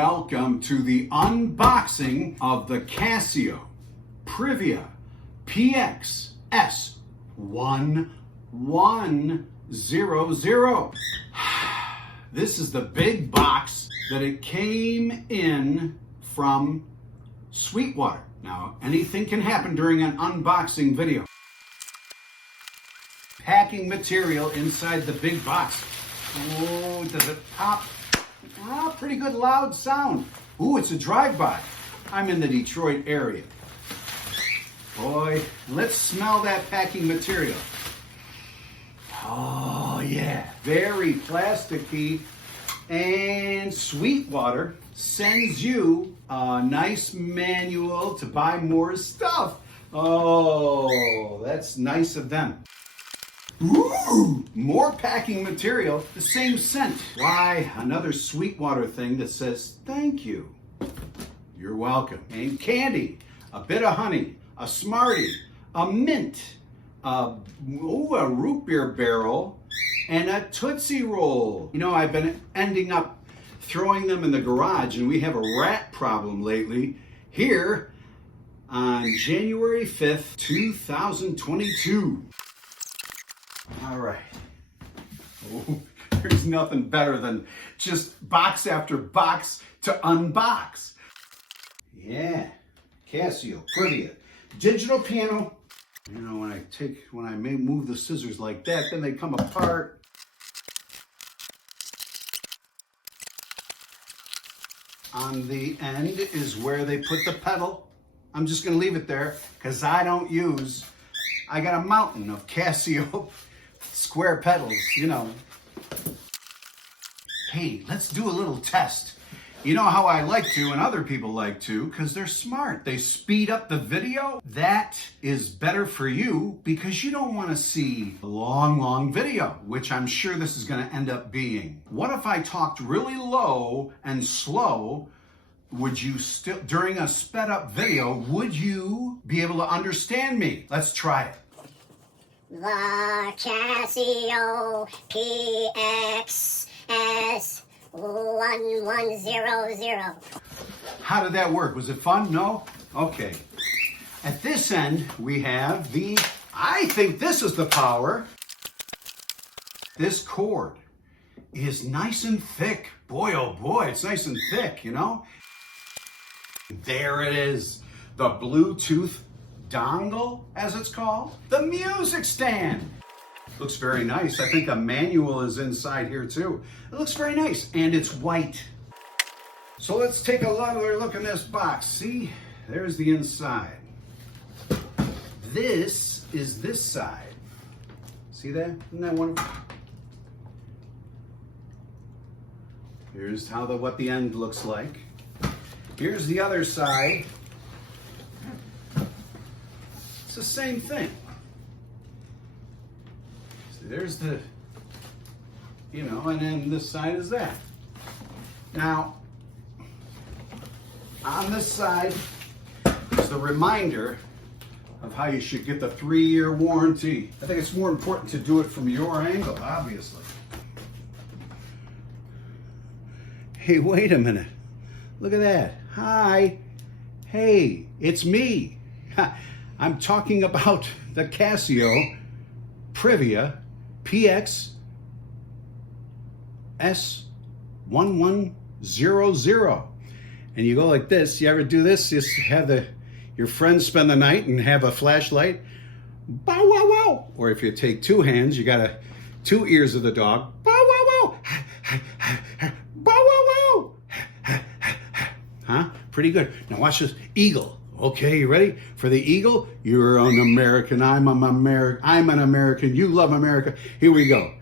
Welcome to the unboxing of the Casio Privia PX-S1100. This is the big box that it came in from Sweetwater. Now, anything can happen during an unboxing video. Packing material inside the big box. Oh, does it pop? Ah, pretty good loud sound. Ooh, it's a drive-by. I'm in the Detroit area. Boy, let's smell that packing material. Oh, yeah. Very plasticky. And Sweetwater sends you a nice manual to buy more stuff. Oh, that's nice of them. Ooh, more packing material, the same scent. Why, another Sweetwater thing that says, thank you. You're welcome. And candy, a bit of honey, a Smartie, a mint, a root beer barrel, and a Tootsie Roll. You know, I've been ending up throwing them in the garage, and we have a rat problem lately. Here on January 5th, 2022. All right. Oh, there's nothing better than just box after box to unbox. Yeah, Casio Privia digital piano. You know, when I may move the scissors like that, then they come apart. On the end is where they put the pedal. I'm just gonna leave it there because I got a mountain of Casio square pedals, you know. Hey, let's do a little test. You know how I like to and other people like to because they're smart. They speed up the video. That is better for you because you don't want to see a long video, which I'm sure this is going to end up being. What if I talked really low and slow? Would you still, during a sped up video, would you be able to understand me? Let's try it. The Casio PX-S1100. How did that work? Was it fun? No? Okay. At this end, we have I think this is the power. This cord is nice and thick. Boy, oh boy, it's nice and thick, you know? There it is. The Bluetooth dongle, as it's called. The music stand. Looks very nice. I think a manual is inside here too. It looks very nice, and it's white. So let's take another look in this box. See, there's the inside. This is this side. See that? Isn't that wonderful? Here's what the end looks like. Here's the other side. It's the same thing. So there's the, and then this side is that. Now, on this side is the reminder of how you should get the 3-year warranty. I think it's more important to do it from your angle, obviously. Hey, wait a minute. Look at that. Hi. Hey, it's me. I'm talking about the Casio Privia PX-S1100. And you go like this. You ever do this? Just have your friends spend the night and have a flashlight. Bow wow wow. Or if you take two hands, you got two ears of the dog. Bow wow wow. Bow wow wow. Huh? Pretty good. Now watch this. Eagle. Okay, you ready? For the eagle, you're an American. I'm an American. You love America. Here we go.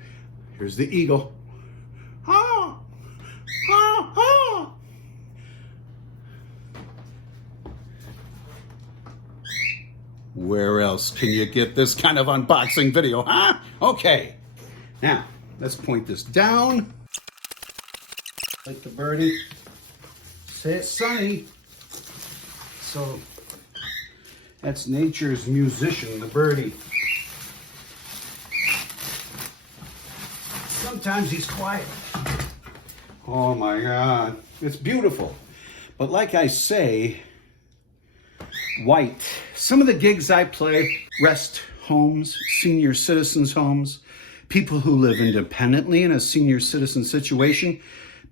Here's the eagle. Ah, ah, ah. Where else can you get this kind of unboxing video, huh? Okay. Now, let's point this down. Like the birdie. Say it's sunny. So that's nature's musician, the birdie. Sometimes he's quiet. Oh my God, it's beautiful. But like I say, white. Some of the gigs I play, rest homes, senior citizens homes, people who live independently in a senior citizen situation,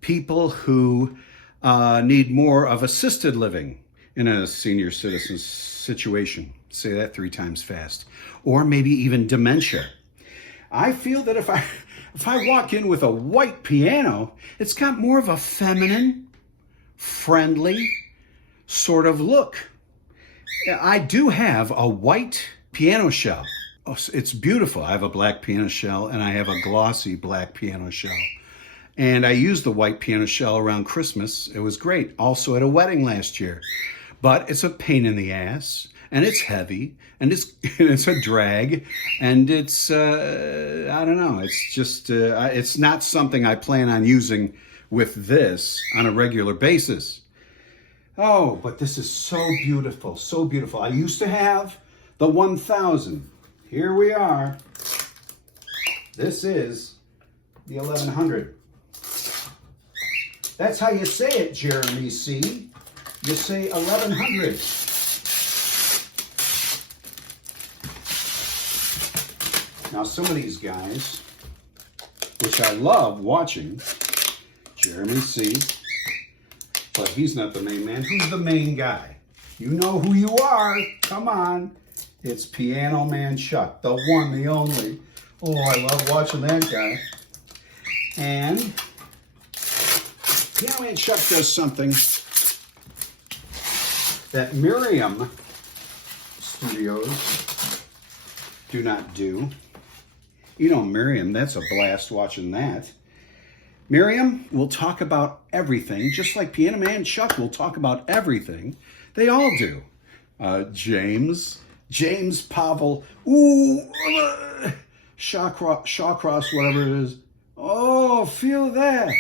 people who need more of assisted living in a senior citizen situation. Say that 3 times fast. Or maybe even dementia. I feel that if I walk in with a white piano, it's got more of a feminine, friendly sort of look. I do have a white piano shell. Oh, it's beautiful. I have a black piano shell and I have a glossy black piano shell. And I used the white piano shell around Christmas. It was great. Also at a wedding last year. But it's a pain in the ass, and it's heavy, and it's a drag, and it's, I don't know, it's just, it's not something I plan on using with this on a regular basis. Oh, but this is so beautiful, so beautiful. I used to have the 1000. Here we are. This is the 1100. That's how you say it, Jeremy C. You say 1100. Now some of these guys, which I love watching, Jeremy C., but he's not the main man. Who's the main guy? You know who you are. Come on. It's Piano Man Chuck, the one, the only. Oh, I love watching that guy. And Piano Man Chuck does something that Miriam Studios do not do. You know Miriam, that's a blast watching that. Miriam will talk about everything, just like Piano Man Chuck will talk about everything. They all do. James Pavel, Shawcross, whatever it is. Oh, feel that.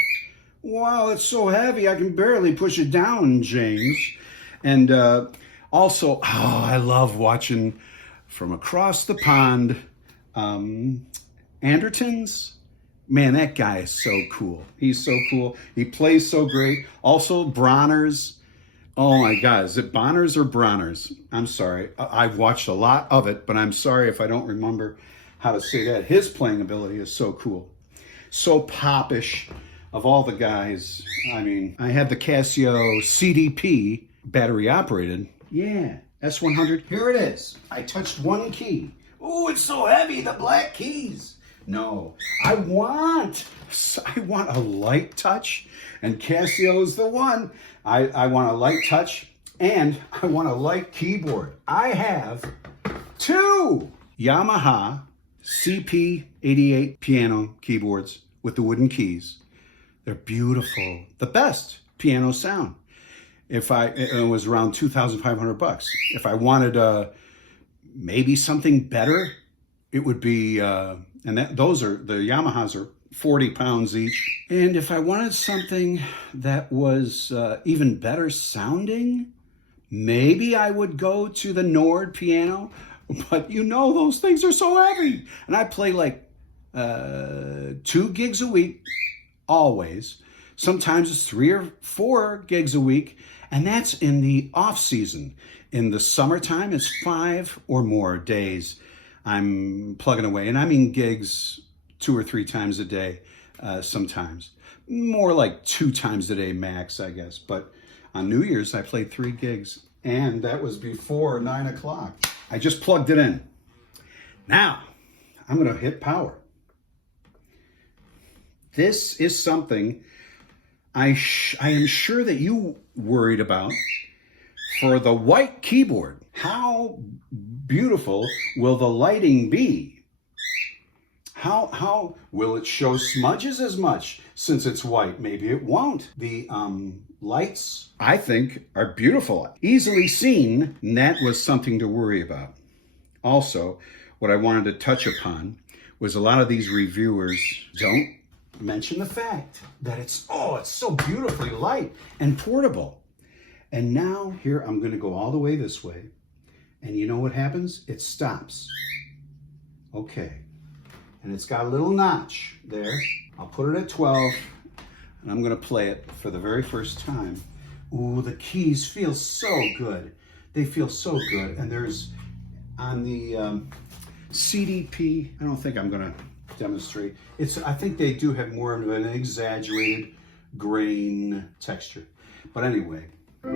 Wow, it's so heavy, I can barely push it down, James. And also, I love watching from across the pond, Andertons. Man, that guy is so cool. He's so cool. He plays so great. Also, Bronner's. Oh my God, is it Bonners or Bronner's? I'm sorry. I've watched a lot of it, but I'm sorry if I don't remember how to say that. His playing ability is so cool. So popish of all the guys. I mean, I have the Casio CDP battery operated. Yeah, S100. Here it is. I touched one key. Oh, it's so heavy, the black keys. No, I want a light touch, and Casio's the one. I want a light touch, and I want a light keyboard. I have 2 Yamaha CP88 piano keyboards with the wooden keys. They're beautiful. The best piano sound. It was around $2,500. If I wanted maybe something better, it would be, those are, the Yamahas are 40 pounds each. And if I wanted something that was even better sounding, maybe I would go to the Nord piano, but you know those things are so heavy. And I play like 2 gigs a week, always. Sometimes it's 3 or 4 gigs a week, and that's in the off season. In the summertime, it's 5 or more days I'm plugging away. And I mean gigs 2 or 3 times a day, sometimes. More like 2 times a day max, I guess. But on New Year's, I played 3 gigs. And that was before 9 o'clock. I just plugged it in. Now, I'm going to hit power. This is something I am sure that you worried about for the white keyboard. How beautiful will the lighting be? How will it show smudges as much since it's white? Maybe it won't. The lights, I think, are beautiful. Easily seen, and that was something to worry about. Also, what I wanted to touch upon was a lot of these reviewers don't mention the fact that it's so beautifully light and portable. And now here I'm going to go all the way this way. And you know what happens? It stops. Okay. And it's got a little notch there. I'll put it at 12. and I'm going to play it for the very first time. Ooh, the keys feel so good. They feel so good. And there's on the CDP, I don't think I'm going to demonstrate. I think they do have more of an exaggerated grain texture. But anyway, gosh.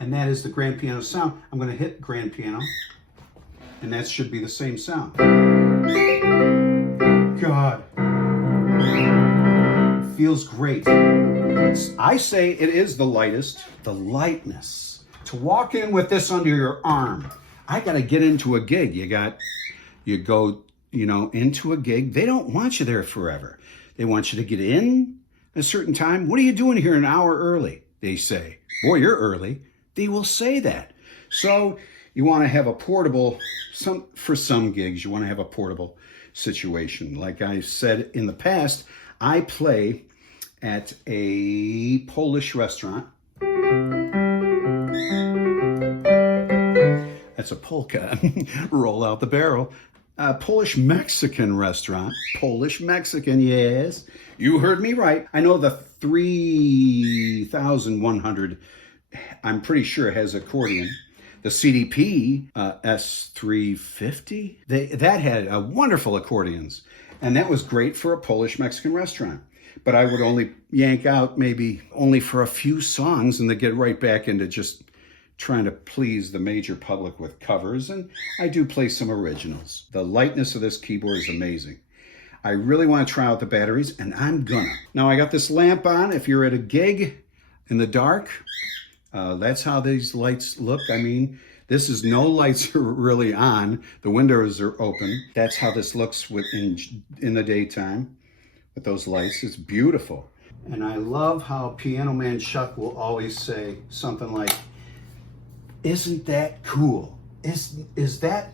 And that is the grand piano sound. I'm going to hit grand piano, and that should be the same sound. God. It feels great. I say it is the lightest. The lightness. To walk in with this under your arm. I got to get into a gig. You go, into a gig. They don't want you there forever. They want you to get in a certain time. What are you doing here an hour early? They say. Boy, you're early. They will say that. So you want to have a portable, for some gigs, you want to have a portable situation. Like I said in the past, I play at a Polish restaurant. That's a polka. Roll out the barrel. A Polish-Mexican restaurant. Polish-Mexican, yes. You heard me right. I know the 3100, I'm pretty sure has accordion. The CDP S350, that had wonderful accordions. And that was great for a Polish-Mexican restaurant. But I would only yank out maybe only for a few songs and then get right back into just trying to please the major public with covers. And I do play some originals. The lightness of this keyboard is amazing. I really want to try out the batteries, and I'm gonna. Now I got this lamp on. If you're at a gig in the dark, that's how these lights look. I mean, this is no lights are really on. The windows are open. That's how this looks in the daytime with those lights. It's beautiful. And I love how Piano Man Chuck will always say something like, "Isn't that cool? That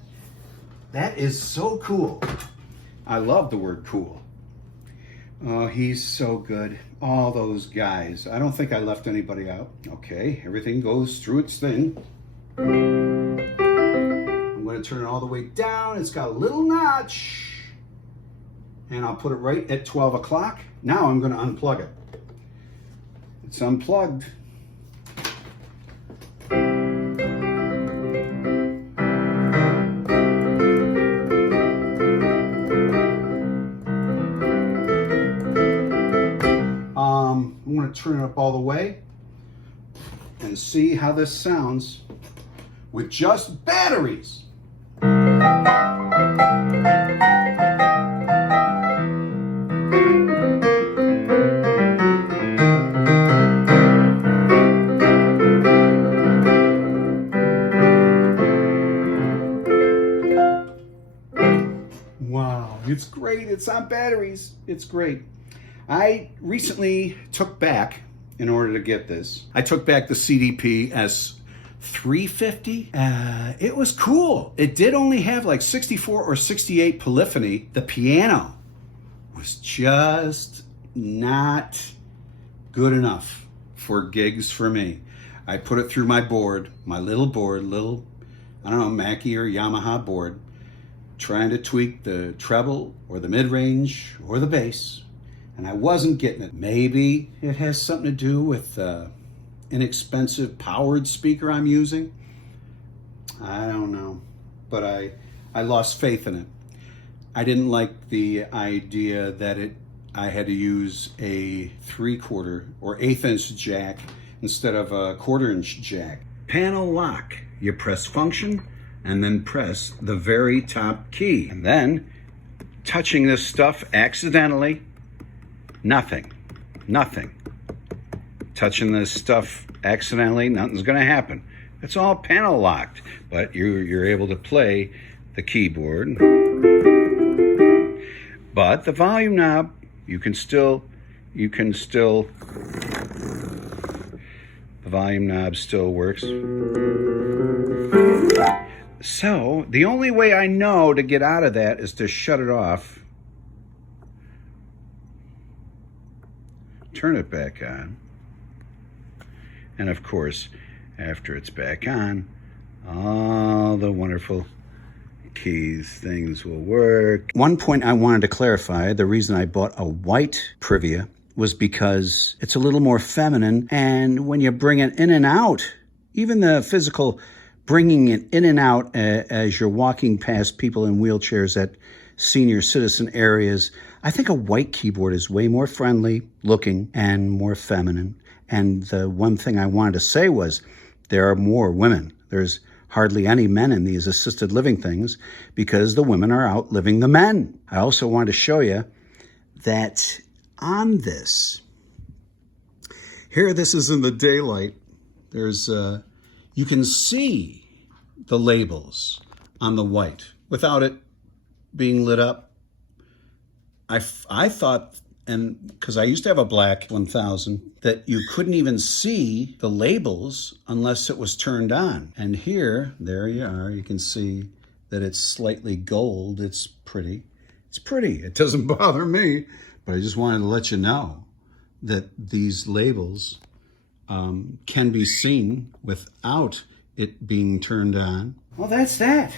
is so cool." I love the word cool. Oh, he's so good. All those guys. I don't think I left anybody out. Okay, everything goes through its thing. I'm going to turn it all the way down. It's got a little notch. And I'll put it right at 12 o'clock. Now I'm going to unplug it. It's unplugged. I'm going to turn it up all the way and see how this sounds with just batteries. Wow, it's great. It's on batteries. It's great. I recently took back, in order to get this, I took back the CDP S350. It was cool. It did only have like 64 or 68 polyphony. The piano was just not good enough for gigs for me. I put it through my board, my little board, I don't know, Mackie or Yamaha board, trying to tweak the treble or the mid-range or the bass. And I wasn't getting it. Maybe it has something to do with the inexpensive powered speaker I'm using. I don't know. But I lost faith in it. I didn't like the idea that I had to use a 3/4 or 1/8 inch jack instead of a 1/4 inch jack. Panel lock. You press function and then press the very top key. And then touching this stuff accidentally, nothing. Touching this stuff accidentally, nothing's gonna happen. It's all panel locked, but you're able to play the keyboard. But the volume knob, the volume knob still works. So the only way I know to get out of that is to shut it off. turn it back on. And of course, after it's back on, all the wonderful keys, things will work. One point I wanted to clarify, the reason I bought a white Privia was because it's a little more feminine, and when you bring it in and out, even the physical bringing it in and out as you're walking past people in wheelchairs at senior citizen areas, I think a white keyboard is way more friendly looking and more feminine. And the one thing I wanted to say was there are more women. There's hardly any men in these assisted living things because the women are outliving the men. I also wanted to show you that on this, here this is in the daylight, there's you can see the labels on the white without it being lit up. I thought, and because I used to have a black 1000, that you couldn't even see the labels unless it was turned on. And here, there you are, you can see that it's slightly gold. It's pretty. It's pretty. It doesn't bother me, but I just wanted to let you know that these labels can be seen without it being turned on. Well, that's that.